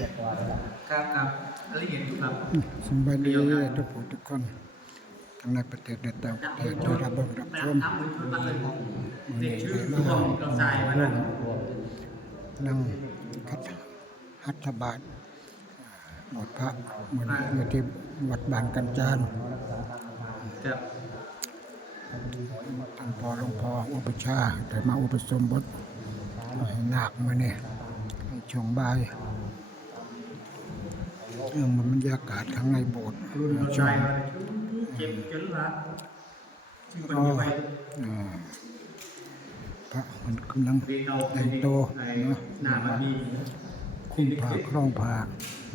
ครับครับละเอียดอยู่ครับสบายดีทุกผู้ทุกคนทั้งในประเทศและต่างประเทศที่รับเบิ่งรับชมน้ำมือชุดมาเลยมื้อเด็นี้กชื่อได้รมาวมเราใส่มาร่วนะมนั่งคัดหัตถบาทหมดพระมื้อนี้อยู่ที่วัดบานกันจานครับท่านพ่อหลวงพ่ออุปชฌาย์ได้มาอุปสมบทให้นาคมื้อนี้ในช่วงบ่าย เรื่องมันบรรยากาศข้างในโบสถ์รุ่นเราช่วใส่งมาเจ็บจนละชื่อมันก็มีไว้อ่าพระมันกำลังเรียนเอาแต่งโตวในเนาะหน้ามันมีคุ้มผ้าคล้องผ้า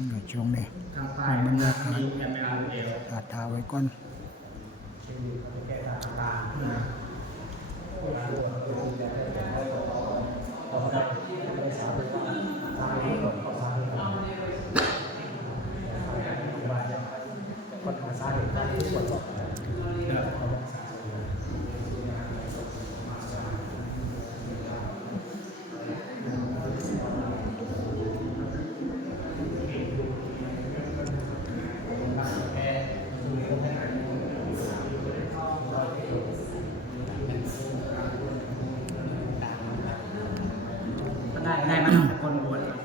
ในช่วงนี้ทางใต้บรรยากาศมีแอมเอลเอลตาทาไว้ก่อน ก็ได้ได้มาจากคนบวชครับ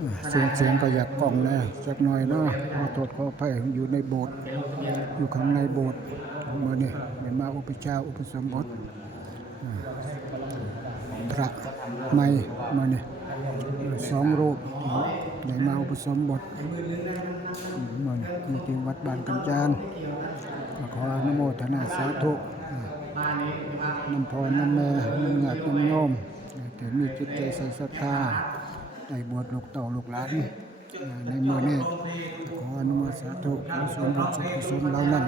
อ่า เสียงเสียงก็อยากกล้องแน่สักหน่อยเนาะขอโทษขออภัยอยู่ในโบสถ์อยู่ข้างในโบสถ์เมื่อนี้ได้มาอุปชาอุปสมบทพระใหม่มื่อนี้สองรูปที่ได้มาอุปสมบทอืมเมื่อนี้อยู่ที่วัดบ้านกันจานขออนุโมทนาสาธุอ่าบ้านนี้นะครับน้ำพรน้ำแม่น้ำหยาดน้ำโยมแต่มีจิตใจใส่ศรัทธา ได้บวชลูกเต่าลูกหลานอ่าในเมื่อนี้ขออนุโมทนาสาธุขอส่วนบุญส่วนกุศลเหล่านั้น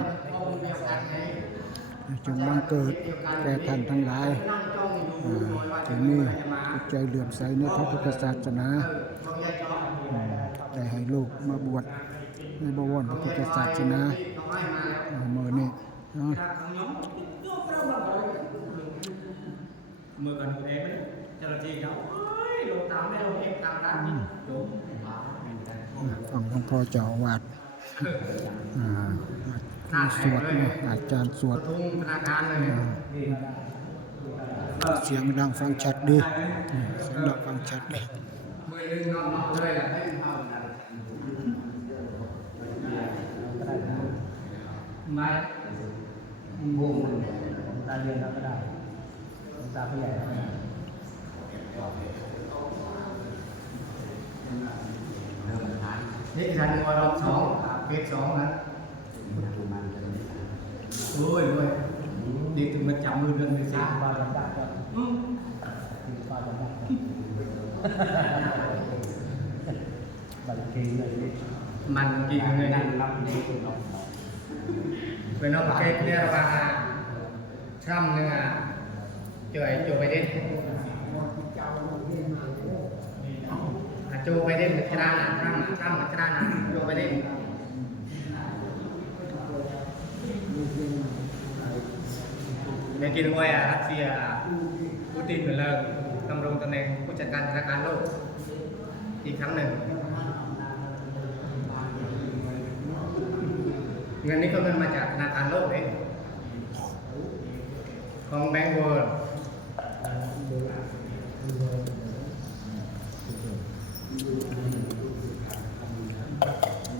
จงบังเกิดแก่ท่านทั้งหลายอ่าที่มีจิตใจเหลื่อมใสในพระพุทธศาสนาอืมได้ให้ลูกมาบวชในบวรพระพุทธศาสนาอ่าเมื่อนี้เนาะมือกันเองไหมเจ้าหน้าที่เขา เฮ้ยลงตามไม่ลงเองตามร้านนี่จบฟังหลวงพ่อเจ้าอาวาดอ่าสวดเนาะอาจารย์สวดทุ่งธนาคารเลยเนี่ยเสียงดังฟังชัดดีอืมเสียงดังฟังชัดดีมือนึงนอนนอนเลยแหละให้เอาไม่บุ้งตาเรียนแล้วก็ได้ตาผู้ใหญ่ นี่ฉันมารอบสองเฟสสองนะโอ้ยโอ้ยดีถึงมาจับมือเดินไปสิอืมมันกินเลยนะเป็นเอาไปเรียกว่าทรัมป์นึงอะเจอไอ้โจไบเดนอะโจไบเดนชนะนะทรัมป์ทรัมป์ชนะนะโจไบเด นในกินไว้อะรัสเซียปูตินเหมือนเลิกดำรงตำแหน่งผู้จัดการธนาคารโลก อีกครั้งหนึ่ง เงินนี้ก็เงินมาจากธนาคารโลกเองของแบงก์เวิร์ล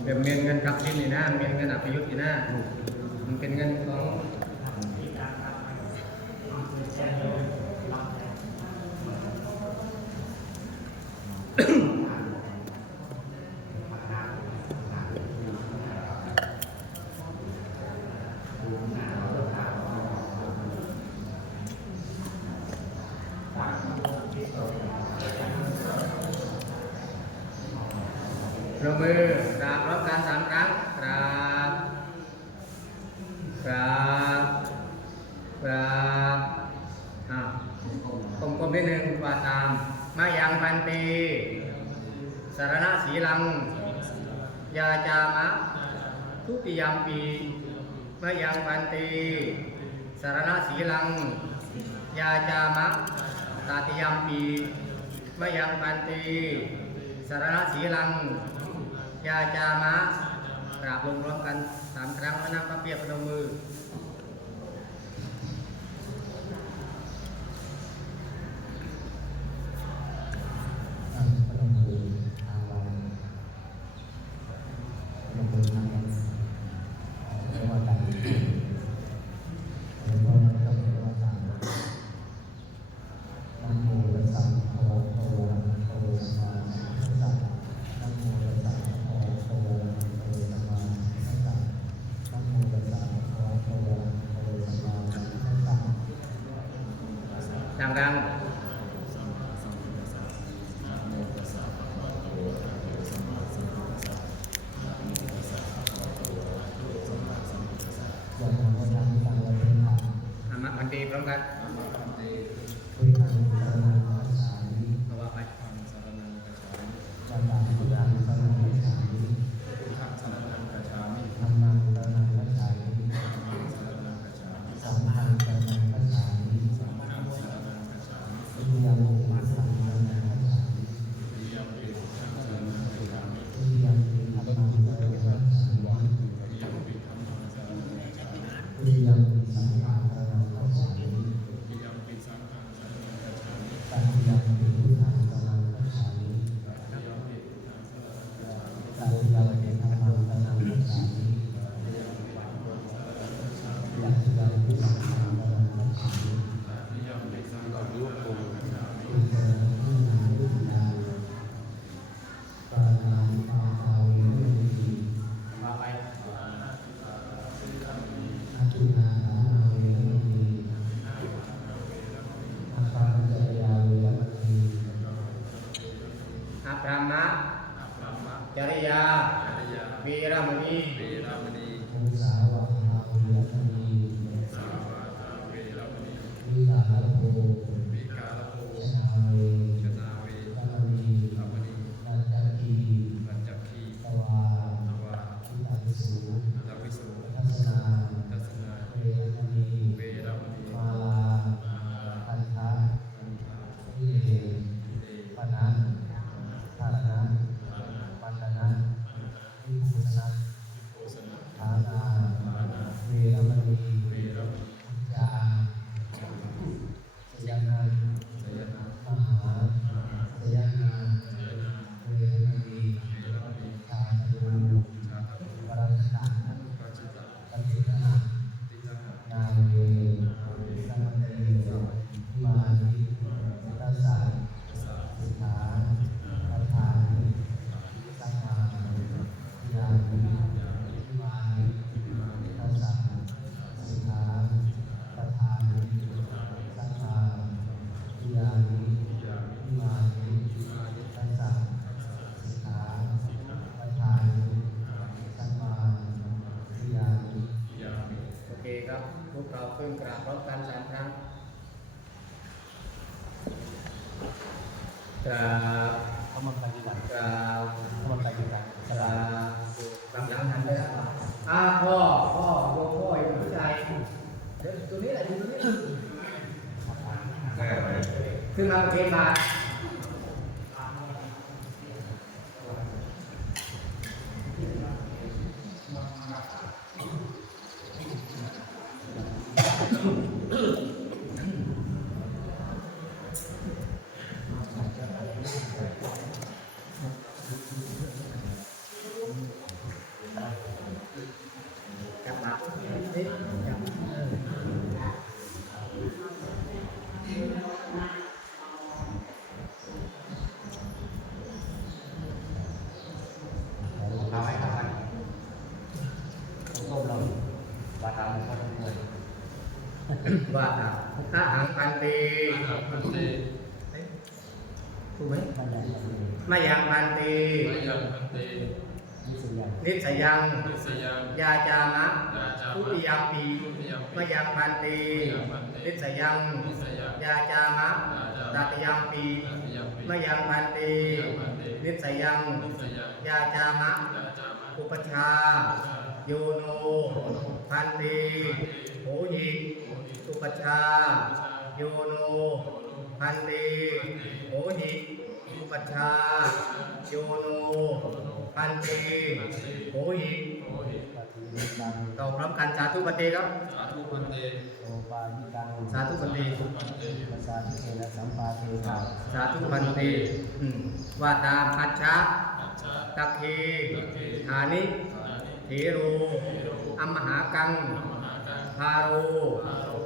เดี๋ยวเมียนเงินกับชิ้ นนี่นเมียนเงินอัปยุทธ์นี่นะมันเป็นเงินของลงมือกราบรับการสามครั้ง ครับ ครับ ครับอะผมคลมนิดนึงว่าตาม มายังพันปีสารณะสีลัง ยาจามะ ทุติยามปีมายังพันตีสารณะสีลัง ยาจามะ ตาติยามปีมายังพันตีสารณะสีลัง ยาจามะ กราบลงร่วมกันสามครั้งพระนามพระเปียบพนมมือ uh, ว่าตาถ้าหังพันเตถูกไหมไม่ยังพันเตไม่ยังพันเตนิสยัง ยาจามะทุติยมปีมยังพันตีนิสยัง ยาจามะตัตยังปีมยังพันตีนิสยัง ยาจามะ อุปชาโยโน พันตีโหยิ สุปชา โยโน พันติโอหิสุปชา โยโน พันติโอหิต่อพร้อมกันสาธุพันเครับ สาธุพัเตโปายิสาธุพันเตภาษาที่เทระสัมปาเทระสาธุพันเตว่าตามพัชชะตะเคฐานิเทโรอัมมหากัง มหาการพาโร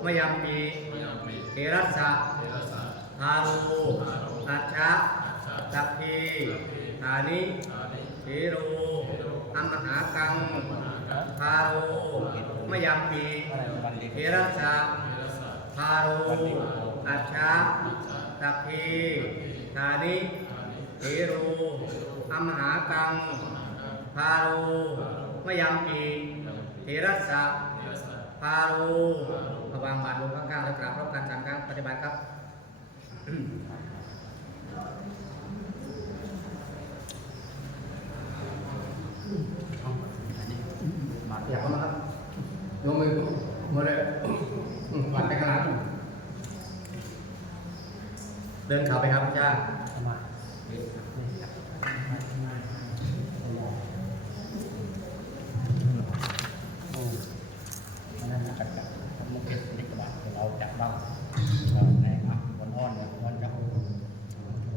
มยัมปีมยามปีเทรัสสะเทระสะพาโรอัชชะตักเคฐานิฐานิเทโรอัมมหากังพาโรมยัมปีอะไรบัณฑิตเทรัสสะเทระสะพาโรอัชชะตักเคฐานิเทโรอัมมหากังพาโรมยัมปีเทรัสสะเทระสะ พาโรระวางบาทลงข้างๆแล้วกราบพร้อมกันสามครั้งปฏิบัติครับอยากเข้ามาครับยกมือมือเลยวัดไปข้างหลังเดินเข่าไปครับจ้า ธรรมะโอ้อันนั้นจัดกับทำมุกเก็ตเด็กกระบะเราจับบ้างเราในครับวันอ่อนเนี่ยวันจับเ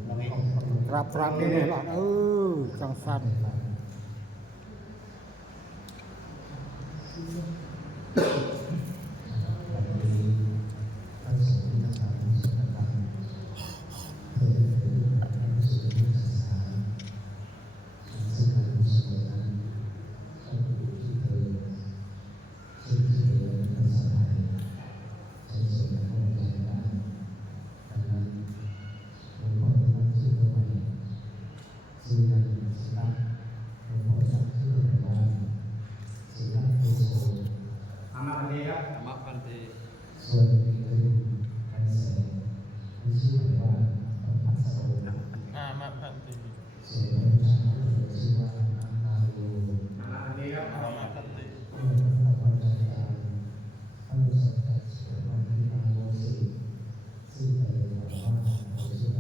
ราเอง กราบกราบนี่เลยล่ะเออจังสั้นอามาวันนี้ครับ ธรรมพันเต ส่วนอีกคือการแสดงที่ชื่อว่าพัสโร อามาพันเต ส่วนพระพุทธเจ้าชื่อว่านาโย อามาวันนี้ครับ ธรรมพันเต เมื่อพระพุทธเจ้าพระพุทธเจ้าสวดมนต์ที่นาโยสิซึ่งเป็นของว่าโอสุไป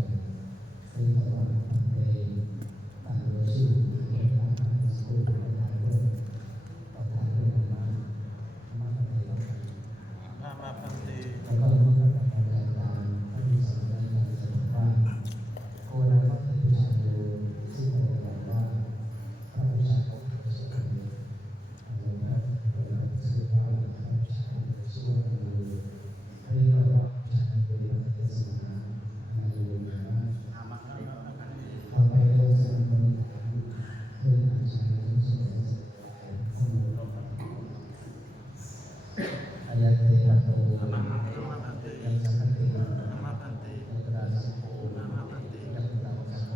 ซึ่งแต่ว่าทำเองตามโดยชื่อเอกอัครราชทูตประธานด้วยประธานด้วยธรรมะธรรมะปฏิบัติ อามาพันเต แล้วก็รู้ว่าการการการการท่านมีสอนในการสอนว่าโกนาวัตถุชาโยซึ่งเราบอกว่าพระพุทธเจ้าของเราสุดนี้เราก็เราชื่อว่าพระพุทธเจ้าชื่อว่าเราเรียกว่าชาโยมัตติสมานาโยนะ อามาพันเต ต่อไปเราจะดำเนินการเพื่อการใช้ทุกส่วนข้อมูลอายะเตระโต อามาพันเต ยังสังคติ อามาพันเต อุตราสังโฆ อามาพันเต ยักตังสังโฆ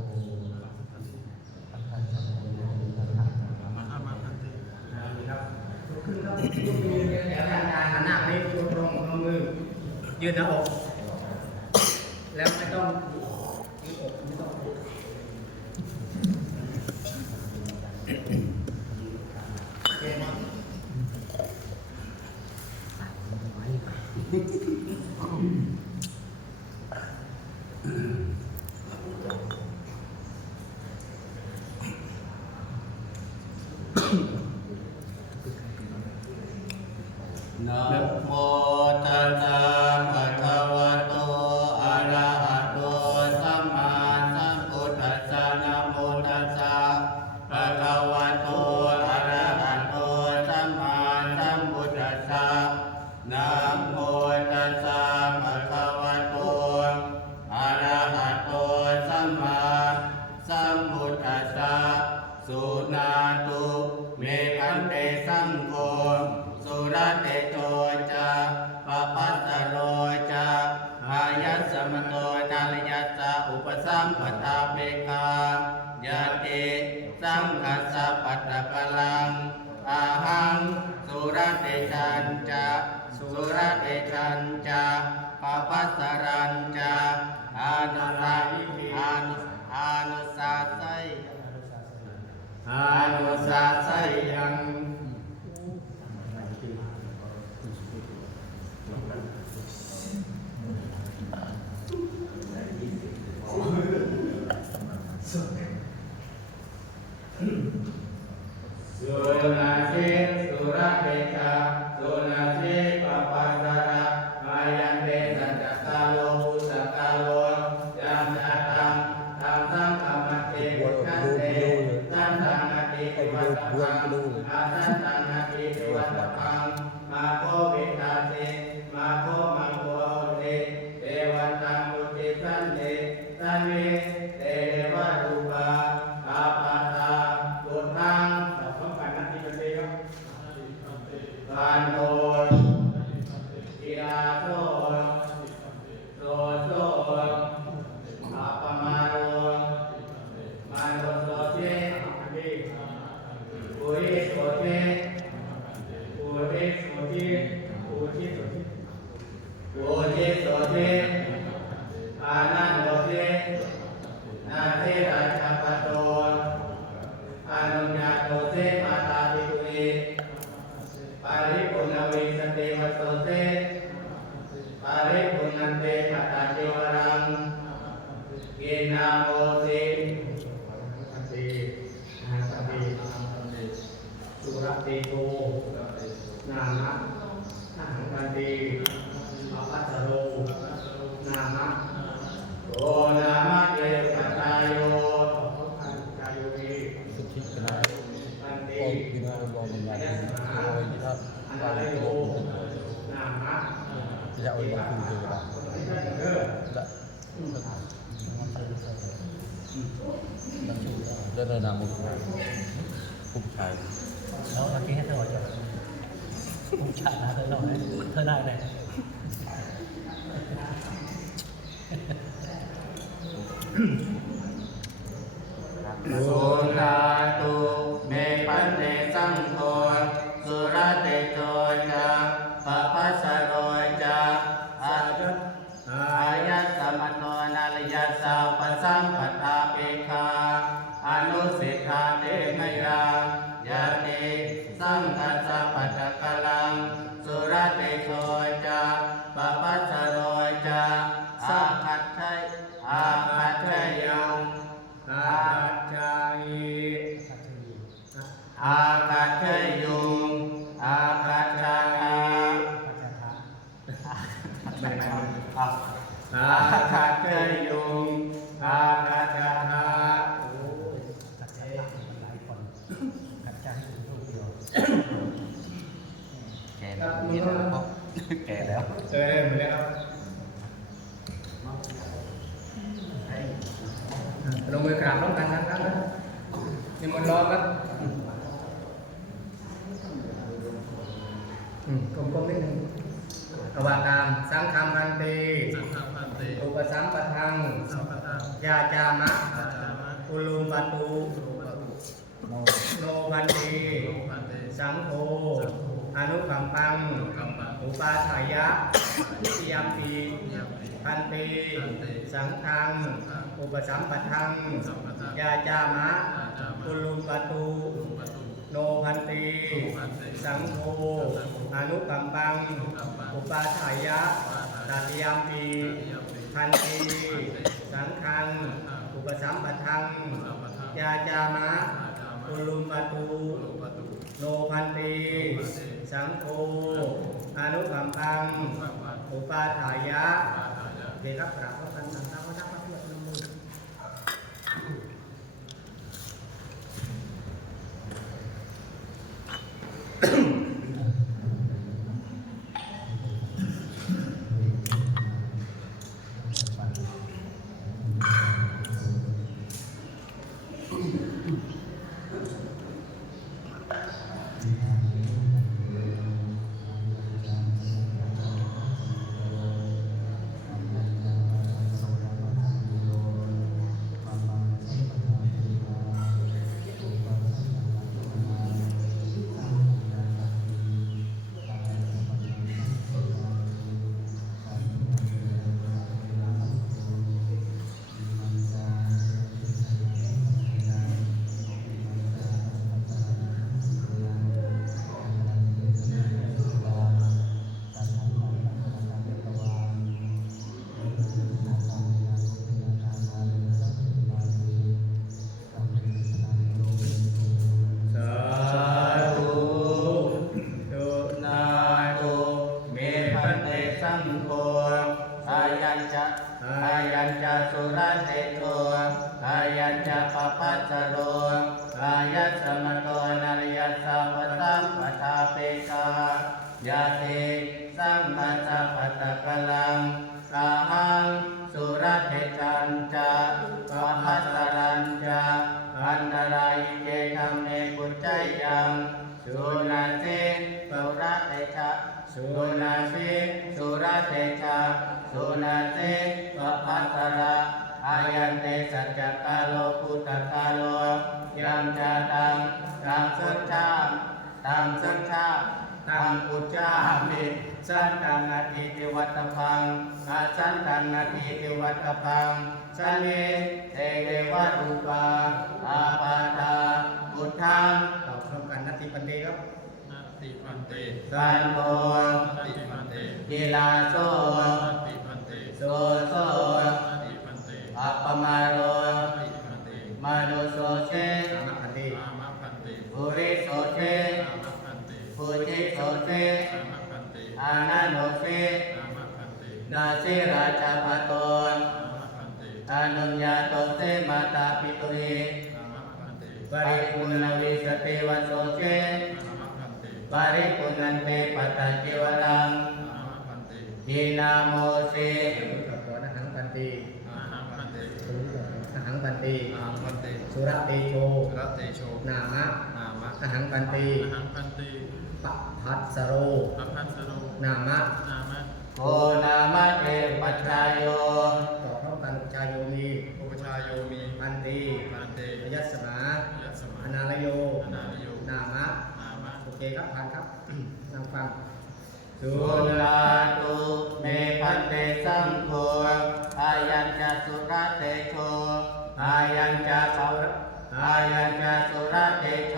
อัคคันสังโฆยักตังสังโฆ อามาอามาพันเต ครับลุกขึ้นครับลุกยืนเดี๋ยวอาจารย์หันหน้าไปที่ตรงๆลงมือ ยืนหน้าอก โตนาลยัสสะอุปสัมปทาเปกายาติสังคัสสะปัตตะกลังอาหังสุรเตชันจะสุรเตชันจะปปัสสะรันจะอานุราอานุอานุสาไสยอานุสาสัยยัง อ สุนา สุรติโกนามะสังกันติอภัสสโรนามะโอนามะเกปัตายโยอันตายโยเอสุขิกนาอันติ Tidak boleh waktu itu Tak Rất là nằm một khung trái แล้วเมื่อกี้ให้เธอบอกจะผมฉาดนะ เธอไหมเธอได้ไหม กลมๆนิดนึงกวาตามสังฆัมพันติอุปสัมปทังยาจามะอุลุมปตุโนพันติสังโฆอนุกัมปัง อุปาทายะทิยามปีพันติสังฆัง อุปสัมปทังยาจามะกุลุมปตุ โนพันติสังโฆอนุกัมปัง อุปาทายะตัตยามปีพันติสังฆัง อุปสัมปทังยาจามะกุลุมปตุโนพันติสังโฆอนุกัมปัง อุปาทายะเดรับกราบ ยัมจาตังตังสัจจามตังสัจจาตังอุจจามิสันตังนาทีติวัตพังอาสันตังนาทีติวัตพังสันเนเตเดวะรูปาอาปาตาพุทธังตอบพร้อมกันนัตติปันเตครับนาติพันเตสันโฆนาติพันเตกิลาโสนาติพันเตโสโสนาติพันเตอัปปมาโลนา มาโนโสเชอามะปันเตอามะพันเตปุริโสเชอามะพันเตปุจิโสเชอามะพันเตอานาโนเชอามะพันเตนาเสราชาปโตนอามะพันเตอานุญญาโตเสมาตาปิตุเรอามะพันเตปริปุณณวิสติวัสโสเชอามะพันเตปริปุณณเตปตาจิวรังอามะพันเตทีนาโมเส สูงกับตัวนะหังปันเต อาหะพันเต สูงกับ นะหังปันเตอาพันเตสุรเตโชรัตเตโช นามะนามะนะหังปันเตอาหะพันเตปะพัสสโรอภัสสโร นามะนามะโกนามะเตปัจจายโยตอบพร้อมกันชายโยมีอุปชายโยมีปันเตพันเตพยัสสนายัสมาอนาลโยอนาลโย นามะนามะ โอเคครับผ่านครับนั่งฟังสุลาตุเมพันเตสังโฆอายัญจะสุรเตโช อายัญจะสาวอายัญจะสุรเตโช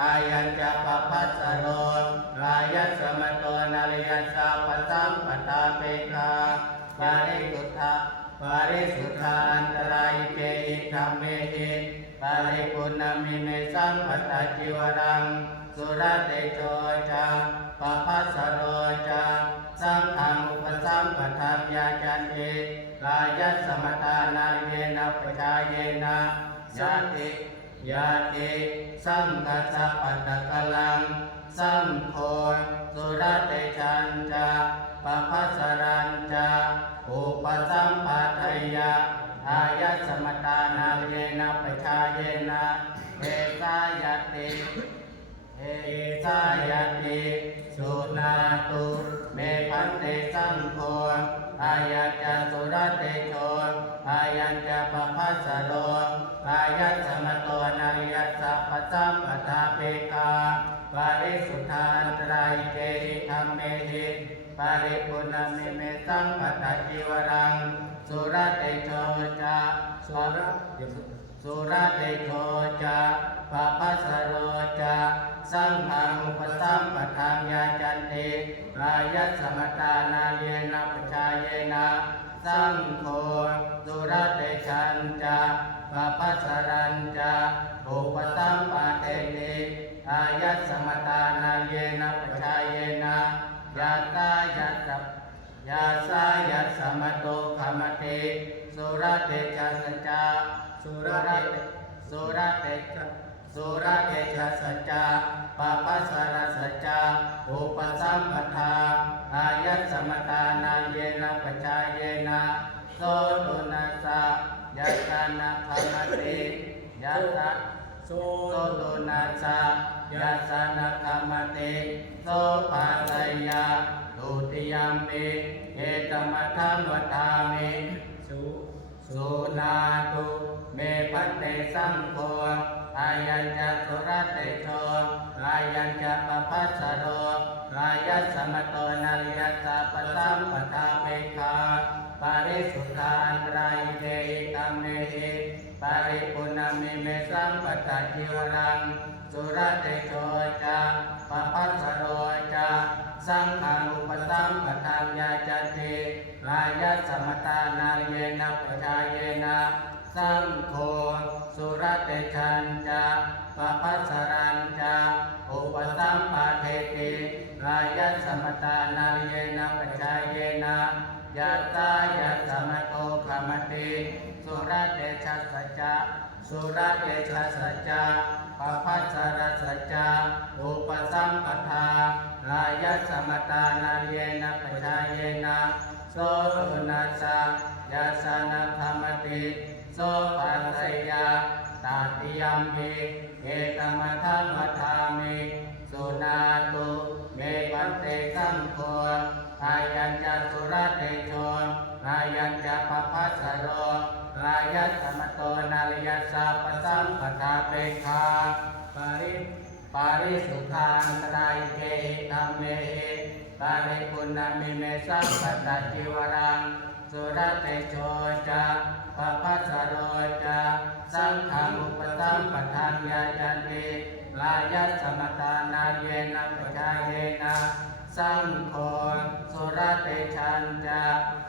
อายัญจะปะพัสสโรอายัสสมโตนาริยัสสะปะสัมปตาเปกาปาริสุทธาปาริสุทธาอันตรายเกอิธรรมเมหิปาริปุณมิเนสัมปตาจิวรัง สุรเตโชจาปะพัสสะโรจาสังฆังอุปสัมปทานยาจันเกายสมตานาเยนะปชาเยนะยาติยาติสัมกัสสะปัตตะกลัง สัมโฆสุรเตชันจาปะพัสสรัญจาอุปสัมปทายาอายสมตานาเยนะปชาเยนะเอกายติเอสายติสุนาตุ เมพันเตสังโฆอายัจสุรเตโชอายัจปะพัสโลอายัสสมโตนาริยัสสะปะสัมปทาเปกาปาริสุทธานันตรายเกริธรรมเมหิปาริปุณณมิเมสังปตะจิวรัง สุรเตโชจาสุรเดี๋ยวสุรเตโชจาปะปัสะโรจาสังฆังอุปสัมปทานยาจันติอายัสสมตานาเยนะปชาเยนะสังโฆสุรเตชันจาปะปัสะรัญจาอุปสัมปะเทนิอายัสสมตานาเยนะปชาเยนะยาตายัสสะ ยาสายัสสมโตขมเตสุรเตชะสัจจาสุรเตสุรเตชะสุรเตชะสัจจาปะปัสสะสัจจาอุปสัมปทาอายัสมตานาเยนะปชาเยนะโสตุนัสสะยัสานะขมเตยัสสะโสตุนัสสะยัสนะคมเตโสภาลยา ตุติยามิเอตมัทธังวทามิสุสุนาตุเมปัตเตสังโฆอายัญจะสุรเตโชอายัญจะปะพัสสโรอายัสสมโตนาริยัสสะปะสัมปทาเปคาปาริสุทานันตราเกอิตัมเมหิปาริปุณณมิเมสัมปตาจิวรังสุรเตโชจาปะพัสสโรจา สังฆังอุปสัมปทานยาจันติอายัสสมตานาเยนะปชาเยนะสังโฆสุรเตชันจาปะพัสสรัญจาอุปสัมปะเทติอายัสสมตานาเยนะปชาเยนะยัตตายัสสมโตขมติสุรเตชะสัจจะ สุรเตชะสัจจะปภัสสรสัจจะอุปสัมปทาลายะสมตานาเยนะปชาเยนะโสตุนัสะยาสนะธรรมติโสปัสสยาตาติยัมปิเอกมะทังมัทามิสุนาตุเมปันเตสังโฆอายัญจะสุรเตโชอายัญจะปภัสสโร อายัสสมโตนาลยัสสะปสัมปทาเปคาปาริปาริสุทานตรายเกหิธรรมเมหิปาริปุณณมิเมสัมปตะจิวรังสุรเตโชจะปภัสสโรจะสังฆังอุปสัมปทังยายันติลายัสสมตานาเยนะปะชาเยนะ สังโฆสุรเตชันจะ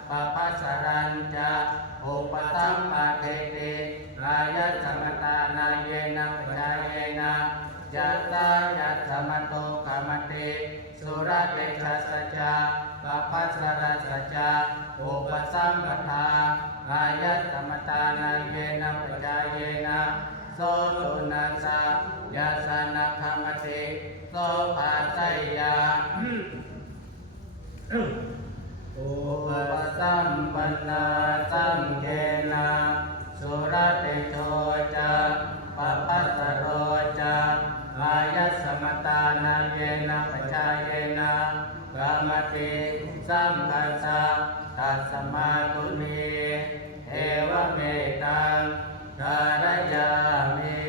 ปะปัสสรันจะอุปสัมปะเทติลายัสสมตานาเยนะปชาเยนะยัตตายัสสมโตกามเตสุรเตชัสสะจะปะปัสสรัสสะจะอุปสัมปทาลายัสสมตานาเยนะปชาเยนะโสตุนัสสะยาสนะธรรมติโสภาสยา โอปะสัมปันนาสัมเกนาสุรเตโชจาปะปัสโรจาอายัสมตานาเยนะปชาเยนะกามติสัมคัสสะตัสมาตุเมเอวเมตังทารยามิ